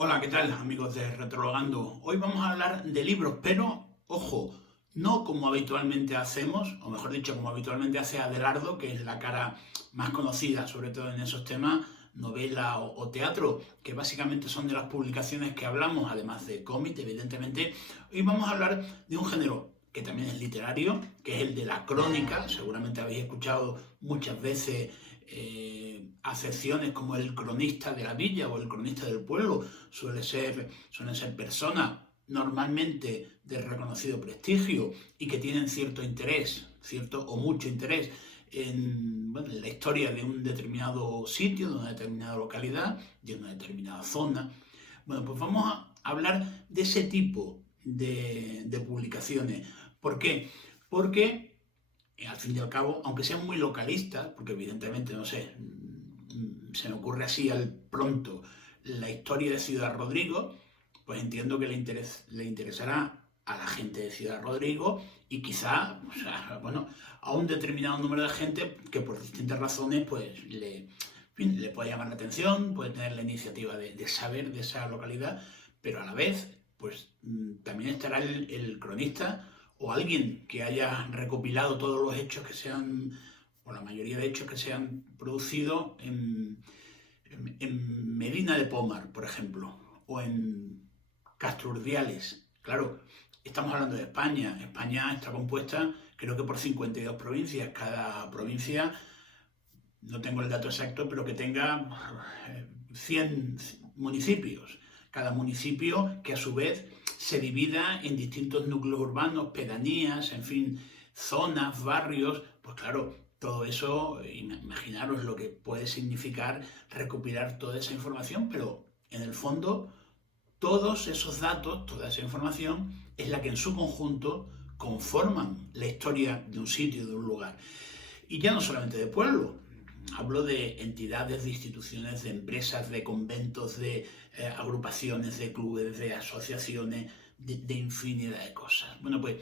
Hola, ¿qué tal, amigos de Retrologando? Hoy vamos a hablar de libros, pero, ojo, no como habitualmente hacemos, o mejor dicho, como habitualmente hace Adelardo, que es la cara más conocida, sobre todo en esos temas, novela o teatro, que básicamente son de las publicaciones que hablamos, además de cómic, evidentemente. Hoy vamos a hablar de un género que también es literario, que es el de la crónica. Seguramente habéis escuchado muchas veces acepciones como el cronista de la villa o el cronista del pueblo. Suelen ser personas normalmente de reconocido prestigio y que tienen cierto interés, cierto o mucho interés en la historia de un determinado sitio, de una determinada localidad, de una determinada zona. Bueno, pues vamos a hablar de ese tipo de publicaciones. ¿Por qué? Porque al fin y al cabo, aunque sean muy localistas, porque evidentemente, no sé, se me ocurre así al pronto la historia de Ciudad Rodrigo, pues entiendo que le interesará a la gente de Ciudad Rodrigo y quizá, o sea, bueno, a un determinado número de gente que por distintas razones, pues en fin, le puede llamar la atención, puede tener la iniciativa de saber de esa localidad, pero a la vez, pues también estará el cronista o alguien que haya recopilado todos los hechos que se han, o la mayoría de hechos que se han producido en Medina de Pomar, por ejemplo, o en Castro Urdiales. Claro, estamos hablando de España. España está compuesta, creo que por 52 provincias. Cada provincia, no tengo el dato exacto, pero que tenga 100 municipios. Cada municipio que a su vez se divida en distintos núcleos urbanos, pedanías, en fin, zonas, barrios. Pues claro, todo eso, imaginaros lo que puede significar recopilar toda esa información, pero en el fondo todos esos datos, toda esa información es la que en su conjunto conforman la historia de un sitio, de un lugar. Y ya no solamente de pueblo, hablo de entidades, de instituciones, de empresas, de conventos, de agrupaciones, de clubes, de asociaciones, de infinidad de cosas. Bueno, pues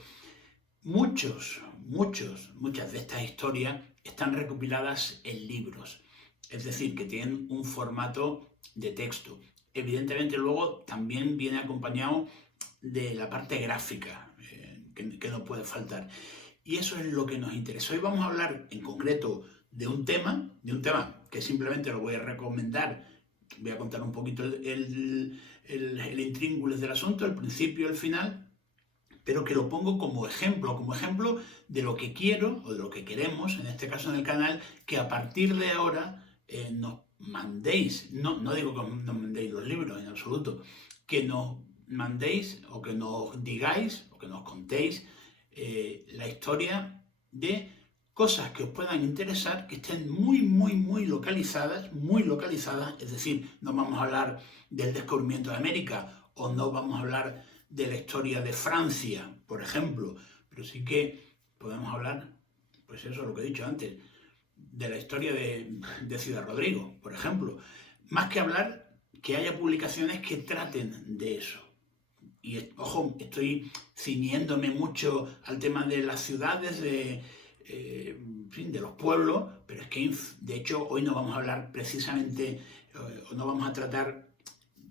muchas de estas historias están recopiladas en libros, es decir, que tienen un formato de texto. Evidentemente luego también viene acompañado de la parte gráfica, que no puede faltar. Y eso es lo que nos interesa. Hoy vamos a hablar en concreto de un tema que simplemente lo voy a recomendar. Voy a contar un poquito el intríngulis del asunto, el principio, el final, pero que lo pongo como ejemplo de lo que quiero o de lo que queremos, en este caso en el canal, que a partir de ahora nos mandéis, no digo que nos mandéis los libros en absoluto, que nos mandéis o que nos digáis o que nos contéis la historia de cosas que os puedan interesar, que estén muy localizadas, es decir, no vamos a hablar del descubrimiento de América o no vamos a hablar de la historia de Francia, por ejemplo, pero sí que podemos hablar, pues eso, lo que he dicho antes, de la historia de Ciudad Rodrigo, por ejemplo. Más que hablar, que haya publicaciones que traten de eso. Y ojo, estoy ciñéndome mucho al tema de las ciudades, en fin, de los pueblos, pero es que de hecho hoy no vamos a hablar precisamente, o no vamos a tratar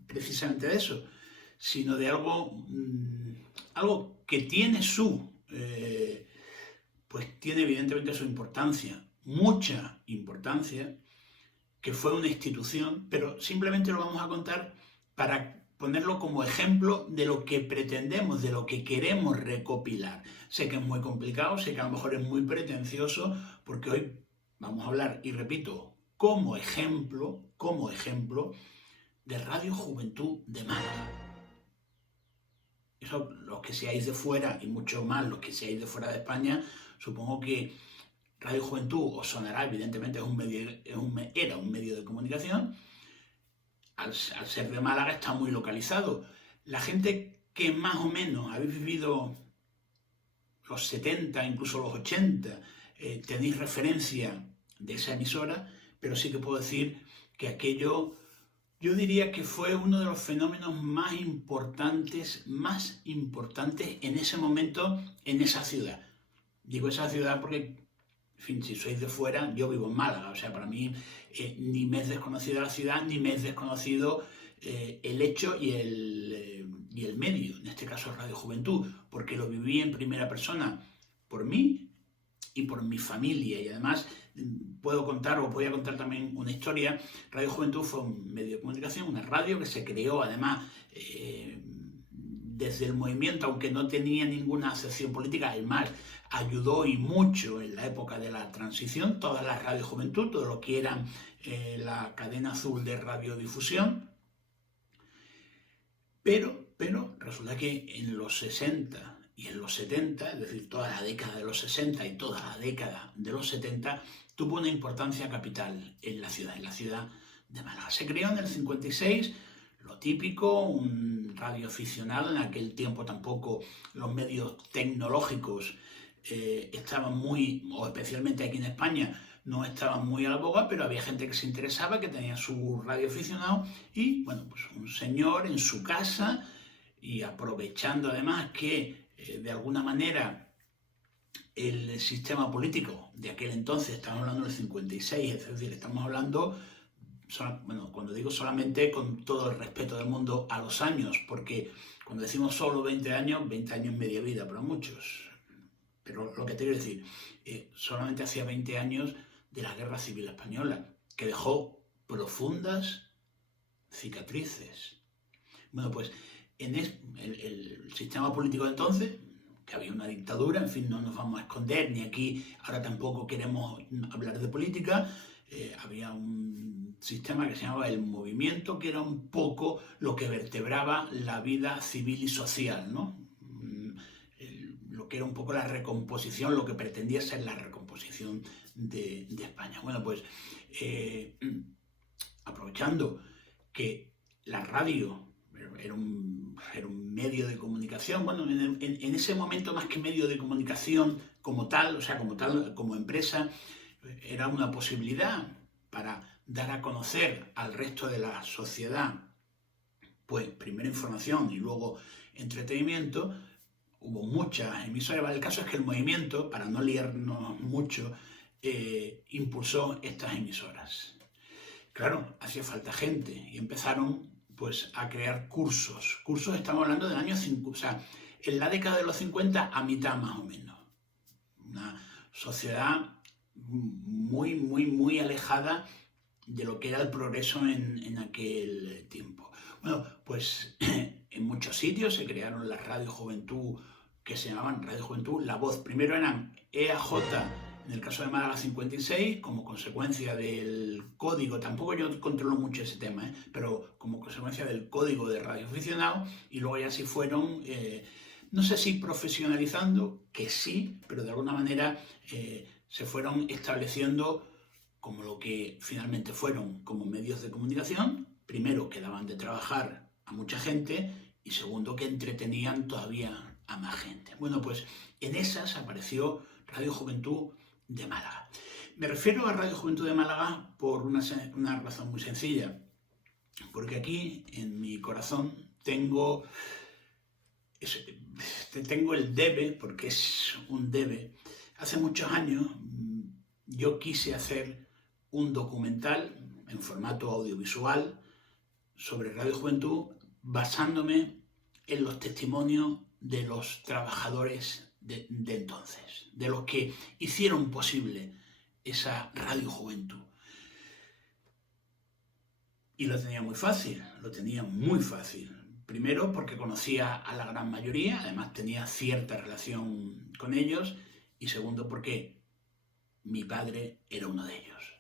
precisamente de eso, sino de algo que tiene pues tiene evidentemente su importancia, mucha importancia, que fue una institución, pero simplemente lo vamos a contar para ponerlo como ejemplo de lo que pretendemos, de lo que queremos recopilar. Sé que es muy complicado, sé que a lo mejor es muy pretencioso, porque hoy vamos a hablar, y repito, como ejemplo, de Radio Juventud de Málaga. Eso, los que seáis de fuera, y mucho más los que seáis de fuera de España, supongo que Radio Juventud os sonará, evidentemente era un medio de comunicación. Al ser de Málaga está muy localizado. La gente que más o menos habéis vivido los 70, incluso los 80, tenéis referencia de esa emisora, pero sí que puedo decir que aquello, yo diría que fue uno de los fenómenos más importantes en ese momento en esa ciudad. Digo esa ciudad porque, en fin, si sois de fuera, yo vivo en Málaga, o sea, para mí ni me es desconocida la ciudad, ni me es desconocido el hecho y el medio, en este caso Radio Juventud, porque lo viví en primera persona por mí y por mi familia. Y además puedo contar, o voy a contar también una historia. Radio Juventud fue un medio de comunicación, una radio que se creó además desde el movimiento, aunque no tenía ninguna sección política. Además, ayudó y mucho en la época de la transición, todas las Radio Juventud, todo lo que eran la cadena azul de radiodifusión. Pero resulta que en los 60 y en los 70, es decir, toda la década de los 60 y toda la década de los 70, tuvo una importancia capital en la ciudad de Málaga. Se creó en el 56, lo típico, un radioaficionado. En aquel tiempo tampoco los medios tecnológicos estaban muy, o especialmente aquí en España, no estaban muy a la boga, pero había gente que se interesaba, que tenía su radioaficionado, y bueno, pues un señor en su casa, y aprovechando además que de alguna manera el sistema político de aquel entonces, estamos hablando del 56, es decir, estamos hablando, bueno, cuando digo solamente, con todo el respeto del mundo a los años, porque cuando decimos solo 20 años media vida para muchos. Pero lo que te quiero decir, solamente hacía 20 años de la Guerra Civil Española, que dejó profundas cicatrices. Bueno, pues en el sistema político de entonces, que había una dictadura, en fin, no nos vamos a esconder, ni aquí ahora tampoco queremos hablar de política, había un sistema que se llamaba el movimiento, que era un poco lo que vertebraba la vida civil y social, ¿no? Lo que era un poco la recomposición, lo que pretendía ser la recomposición de España. Bueno, pues aprovechando que la radio era un medio de comunicación, bueno, en ese momento más que medio de comunicación como tal, o sea, como empresa, era una posibilidad para dar a conocer al resto de la sociedad, pues primero información y luego entretenimiento. Hubo muchas emisoras. El caso es que el movimiento, para no liarnos mucho, impulsó estas emisoras. Claro, hacía falta gente y empezaron pues a crear cursos. Cursos, estamos hablando del año 50, o sea, en la década de los 50 a mitad más o menos. Una sociedad muy alejada de lo que era el progreso en aquel tiempo. Bueno, pues en muchos sitios se crearon las Radio Juventud, que se llamaban Radio Juventud La Voz. Primero eran EAJ, en el caso de Málaga 56, como consecuencia del código, tampoco yo controlo mucho ese tema, pero como consecuencia del código de radioaficionado, y luego ya sí fueron, no sé si profesionalizando, que sí, pero de alguna manera se fueron estableciendo como lo que finalmente fueron, como medios de comunicación. Primero, que daban de trabajar a mucha gente, y segundo, que entretenían todavía a más gente. Bueno, pues en esas apareció Radio Juventud de Málaga. Me refiero a Radio Juventud de Málaga por una razón muy sencilla, porque aquí en mi corazón tengo el debe, porque es un debe. Hace muchos años yo quise hacer un documental en formato audiovisual sobre Radio Juventud, basándome en los testimonios de los trabajadores de entonces, de los que hicieron posible esa Radio Juventud. Y lo tenía muy fácil, Primero porque conocía a la gran mayoría, además tenía cierta relación con ellos, y segundo porque mi padre era uno de ellos.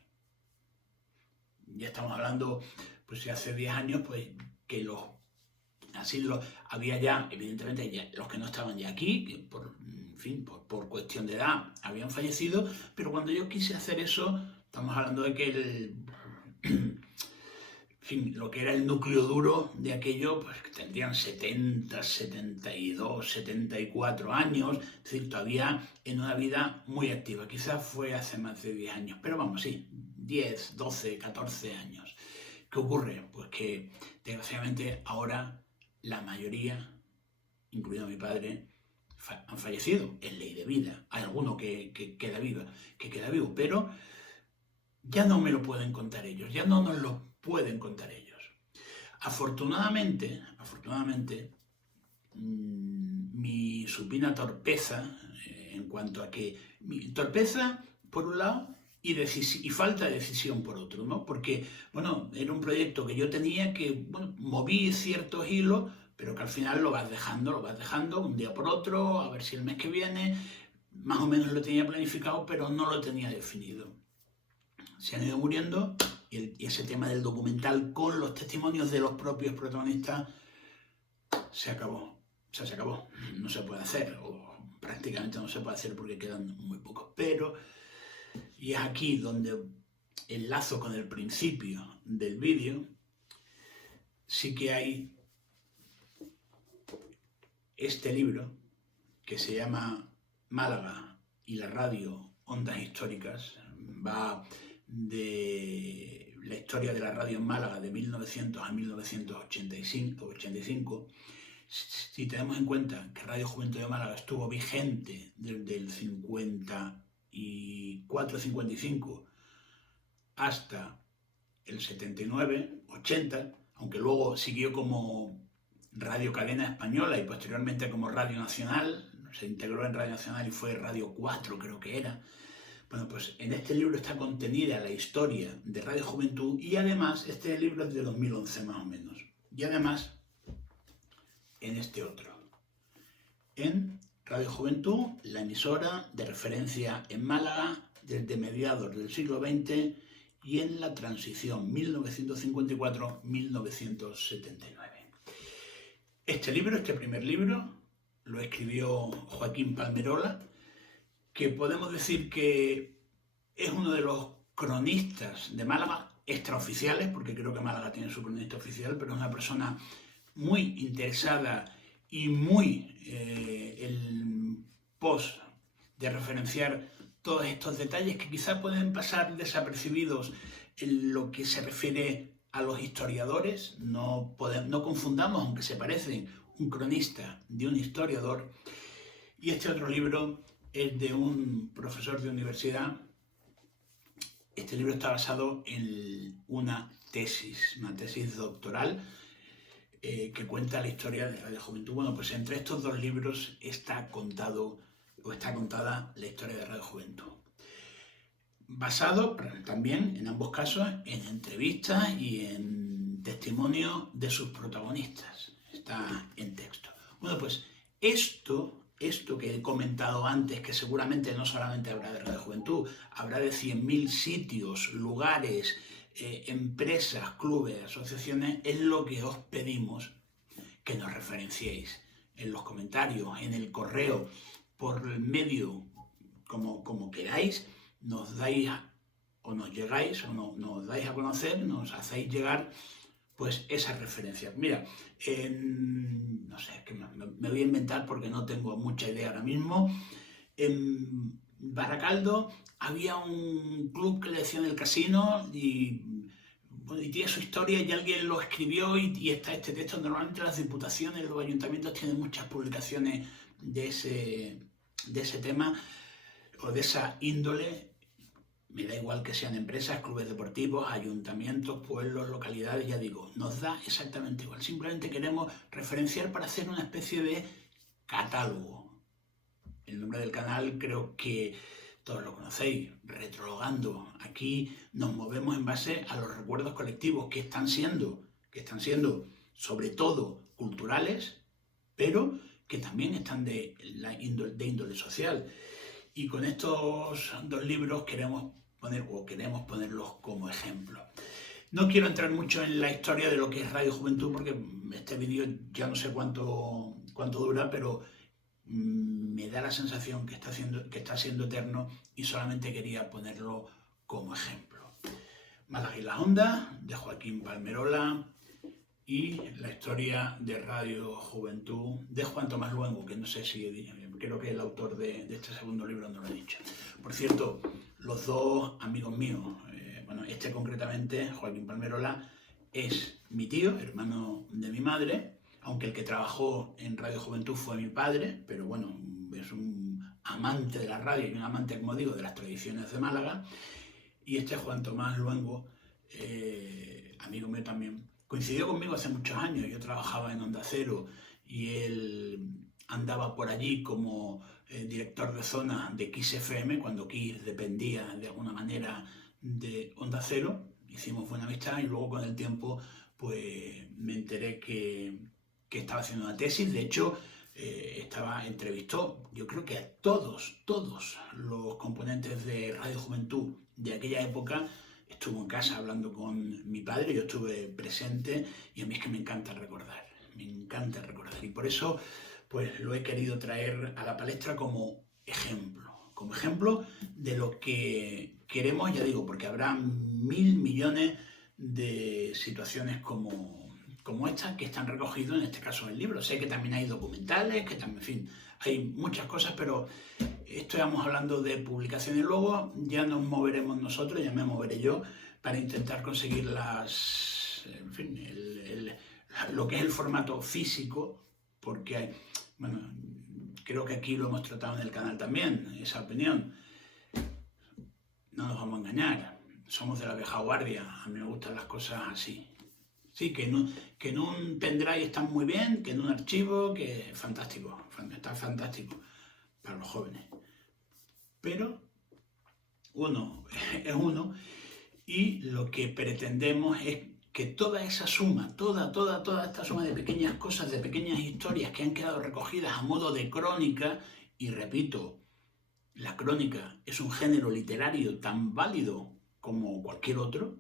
Ya estamos hablando, pues si hace 10 años, pues que había ya, evidentemente, ya los que no estaban ya aquí, que por cuestión de edad habían fallecido, pero cuando yo quise hacer eso, estamos hablando de que lo que era el núcleo duro de aquello, pues tendrían 70, 72, 74 años, es decir, todavía en una vida muy activa. Quizás fue hace más de 10 años, pero vamos, sí, 10, 12, 14 años. ¿Qué ocurre? Pues que desgraciadamente ahora la mayoría, incluido mi padre, han fallecido en ley de vida. Hay alguno que queda vivo, pero ya no me lo pueden contar ellos, ya no nos lo pueden contar ellos. Afortunadamente, mi supina torpeza, en cuanto a que mi torpeza, por un lado, y falta de decisión por otro, ¿no? Porque, bueno, era un proyecto que yo tenía que, bueno, moví ciertos hilos, pero que al final lo vas dejando un día por otro, a ver si el mes que viene, más o menos lo tenía planificado, pero no lo tenía definido. Se han ido muriendo y ese tema del documental con los testimonios de los propios protagonistas se acabó. O sea, se acabó. No se puede hacer, o prácticamente no se puede hacer porque quedan muy pocos. Pero, y es aquí donde enlazo con el principio del vídeo, sí que hay este libro que se llama Málaga y la radio, ondas históricas. Va de la historia de la radio en Málaga de 1900 a 1985. Si tenemos en cuenta que Radio Juventud de Málaga estuvo vigente desde el 54-55 hasta el 79-80, aunque luego siguió como Radio Cadena Española y posteriormente como Radio Nacional, se integró en Radio Nacional y fue Radio 4, creo que era. Bueno, pues en este libro está contenida la historia de Radio Juventud y además, este libro es de 2011 más o menos, y además en este otro, en Radio Juventud, la emisora de referencia en Málaga desde mediados del siglo XX y en la transición 1954-1979. Este primer libro, lo escribió Joaquín Palmerola, que podemos decir que es uno de los cronistas de Málaga extraoficiales, porque creo que Málaga tiene su cronista oficial, pero es una persona muy interesada y muy el post de referenciar todos estos detalles que quizás pueden pasar desapercibidos en lo que se refiere a los historiadores. No confundamos, aunque se parecen, un cronista de un historiador. Y este otro libro es de un profesor de universidad. Este libro está basado en una tesis doctoral que cuenta la historia de Radio Juventud. Bueno, pues entre estos dos libros está contada la historia de Radio Juventud. Basado también, en ambos casos, en entrevistas y en testimonios de sus protagonistas. Está en texto. Bueno, pues esto que he comentado antes, que seguramente no solamente habrá de Radio Juventud, habrá de 100.000 sitios, lugares, empresas, clubes, asociaciones, es lo que os pedimos que nos referenciéis en los comentarios, en el correo, por el medio, como queráis, nos dais o nos llegáis o nos dais a conocer, nos hacéis llegar pues esas referencias. Mira, no sé, que me voy a inventar porque no tengo mucha idea ahora mismo. En Baracaldo había un club que le decían el Casino y tiene su historia y alguien lo escribió y está este texto. Normalmente las diputaciones, los ayuntamientos tienen muchas publicaciones de ese tema o de esa índole. Me da igual que sean empresas, clubes deportivos, ayuntamientos, pueblos, localidades, ya digo, nos da exactamente igual. Simplemente queremos referenciar para hacer una especie de catálogo. El nombre del canal creo que todos lo conocéis, Retrologando. Aquí nos movemos en base a los recuerdos colectivos que están siendo sobre todo culturales, pero que también están de índole social. Y con estos dos libros queremos ponerlos como ejemplo. No quiero entrar mucho en la historia de lo que es Radio Juventud, porque este vídeo ya no sé cuánto dura, pero me da la sensación que está siendo eterno y solamente quería ponerlo como ejemplo. Málaga y las ondas, de Joaquín Palmerola, y la historia de Radio Juventud, de Juan Tomás Luengo, que no sé si creo que el autor de este segundo libro no lo he dicho. Por cierto, los dos amigos míos, este concretamente, Joaquín Palmerola, es mi tío, hermano de mi madre, aunque el que trabajó en Radio Juventud fue mi padre, pero bueno, es un amante de la radio y un amante, como digo, de las tradiciones de Málaga. Y este Juan Tomás Luengo, amigo mío también, coincidió conmigo hace muchos años. Yo trabajaba en Onda Cero y él andaba por allí como director de zona de Kiss FM, cuando Kiss dependía de alguna manera de Onda Cero. Hicimos buena amistad y luego con el tiempo pues me enteré que estaba haciendo una tesis. De hecho, entrevistó, yo creo que a todos los componentes de Radio Juventud de aquella época. Estuvo en casa hablando con mi padre, yo estuve presente y a mí es que me encanta recordar, y por eso pues lo he querido traer a la palestra como ejemplo de lo que queremos, ya digo, porque habrá 1.000 millones de situaciones como esta que están recogidas en este caso en el libro. Sé que también hay documentales, que también, en fin, hay muchas cosas, pero estamos hablando de publicaciones. Luego ya nos moveremos nosotros, ya me moveré yo, para intentar conseguir en fin, lo que es el formato físico, porque bueno, creo que aquí lo hemos tratado en el canal también, esa opinión. No nos vamos a engañar, somos de la vieja guardia, a mí me gustan las cosas así. Sí, que en un pendrive están muy bien, que en un archivo, que fantástico, está fantástico para los jóvenes. Pero uno es uno y lo que pretendemos es que toda esa suma, toda esta suma de pequeñas cosas, de pequeñas historias que han quedado recogidas a modo de crónica, y repito, la crónica es un género literario tan válido como cualquier otro,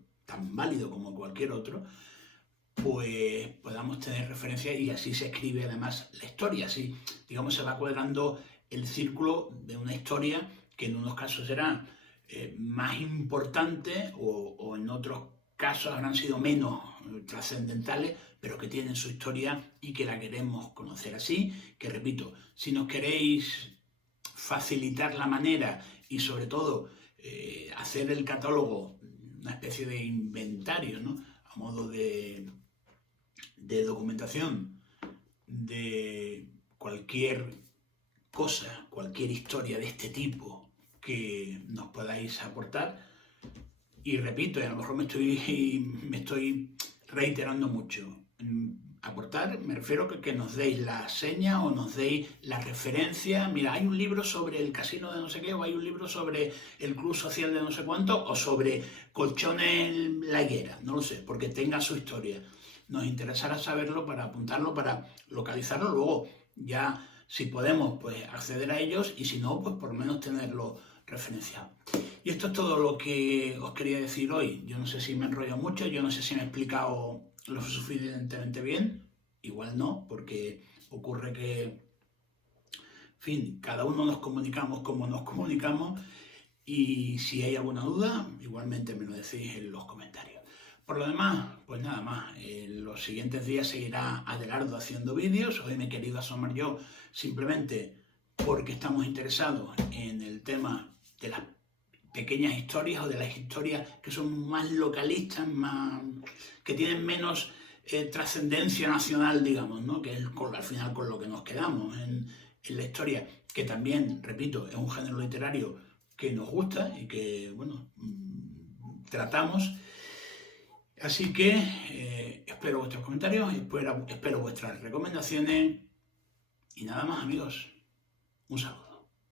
pues podamos tener referencia y así se escribe además la historia, así digamos se va cuadrando el círculo de una historia que en unos casos será más importante o en otros casos habrán sido menos trascendentales, pero que tienen su historia y que la queremos conocer. Así que repito, si nos queréis facilitar la manera y sobre todo hacer el catálogo, una especie de inventario, ¿no?, a modo de documentación de cualquier cosa, cualquier historia de este tipo que nos podáis aportar. Y repito, a lo mejor me estoy reiterando mucho. Aportar, me refiero a que nos deis la seña o nos deis la referencia. Mira, hay un libro sobre el casino de no sé qué, o hay un libro sobre el club social de no sé cuánto, o sobre colchones en la higuera, no lo sé, porque tenga su historia. Nos interesará saberlo para apuntarlo, para localizarlo. Luego ya, si podemos, pues acceder a ellos, y si no, pues por lo menos tenerlo referenciado. Y esto es todo lo que os quería decir hoy. Yo no sé si me enrollo mucho, yo no sé si me he explicado lo suficientemente bien, igual no, porque ocurre que, en fin, cada uno nos comunicamos como nos comunicamos, y si hay alguna duda, igualmente me lo decís en los comentarios. Por lo demás, pues nada más, en los siguientes días seguirá Adelardo haciendo vídeos. Hoy me he querido asomar yo simplemente porque estamos interesados en el tema de las pequeñas historias o de las historias que son más localistas, que tienen menos trascendencia nacional, digamos, ¿no?, que es al final con lo que nos quedamos en la historia, que también, repito, es un género literario que nos gusta y que, bueno, tratamos. Así que espero vuestros comentarios, espero vuestras recomendaciones y nada más, amigos. Un saludo.